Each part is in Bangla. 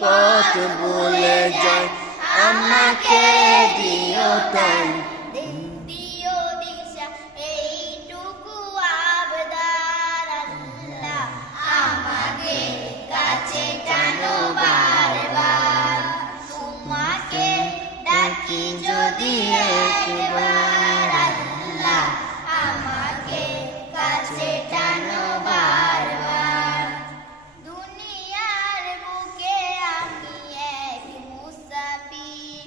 পথ ভুলে যাই আমাকে দিও তাই দিও দিশা এইটুকু আবদার আল্লাহ আমাকে কাছে টানো বারবার তোমাকে ডাকি যদি একবার আল্লাহ আমাকে কাছে টানো বারবার দুনিয়ার বুকে আমি এক মুসাফির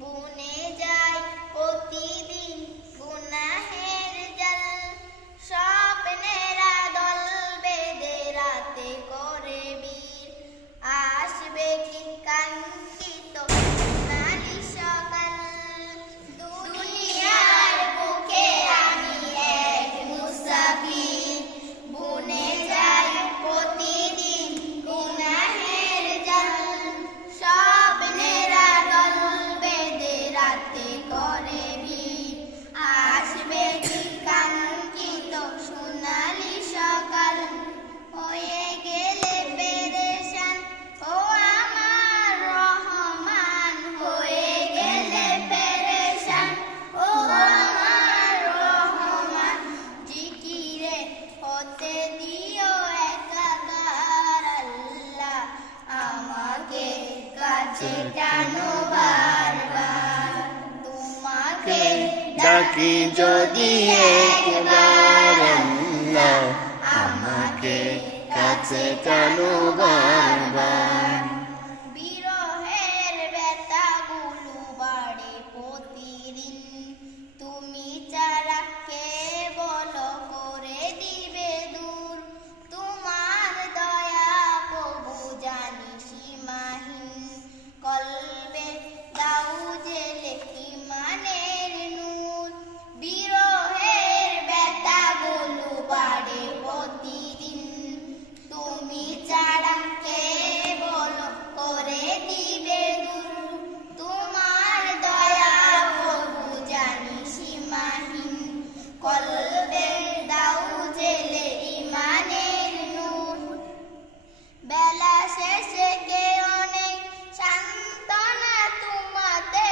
বুনে যাই প্রতিদিন গুনাহের জাল স্বপ্নেরা দল বেঁধে রাতে করে বীর আসবে কি কাঙ্ক্ষিত সোনালি সকাল দুনিয়ার বুকে আমি এক মুসাফির বুনে যাই প্রতিদিন গুনাহের জাল স্বপ্নেরা দল বেঁধে রাতে করে বীর আসবে কি কাঙ্ক্ষিত সোনালি সকাল হয়ে গেলে পেরেশান ও আমার রহমান হয়ে গেলে পেরেশান ও আমার রহমান জিকিরে হতে দিও একাকার আল্লাহ আমাকে কাছে টানো বারবার তোমাকে ডাকি যদি একবার আল্লাহ আমাকে কাছে টানো বারবার বিরহের ব্যথাগুলো বাড়ে প্রতিদিন তুমি ছাড়া কে বলো করে দিবে দূর তোমার দয়া প্রভু জানি সীমাহীন কলবে দাও জেলে ইমানের নূর বিরহের ব্যথাগুলো বাড়ে প্রতিদিন তুমি ছাড়া কে বলো করে দিবে দূর তোমার দয়া প্রভু জানি সীমাহীন কলবে দাও জেলে ইমানের নূর বেলা শেষে কে অনেক সান্ত্বনা তোমাতে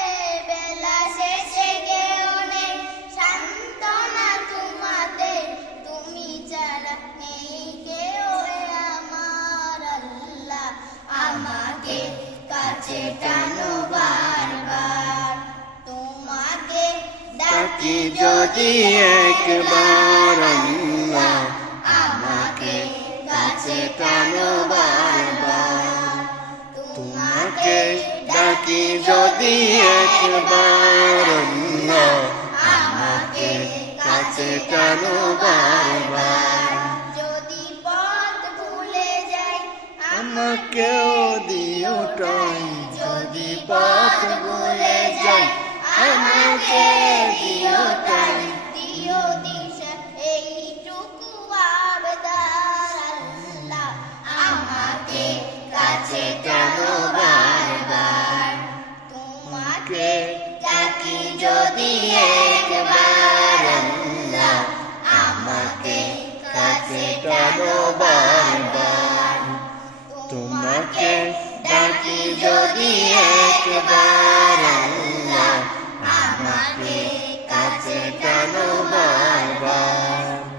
বেলা শেষে কে অনেক সান্ত্বনা তোমাতে তুমি ছাড়া নেই কেউ আমার আল্লাহ আমাকে কাছে টানো বারবার তোমাকে ডাকি যদি একবার আল্লাহ আমাকে কাছে টানো বারবার তোমাকে ডাকি যদি একবার আল্লাহ আমাকে কাছে টানো বারবার যদি পথ ভুলে যাই আমাকেও দিও টাই যদি পথ ভুলে যাই আমাকে দিও টাই দিও দিশা এইটুকু আবদার আল্লাহ আমাকে কাছে টানো বারবার তোমাকে ডাকি যদি একবার আল্লাহ আমাকে কাছে টানো বারবার তোমাকে ডাকি যদি একবার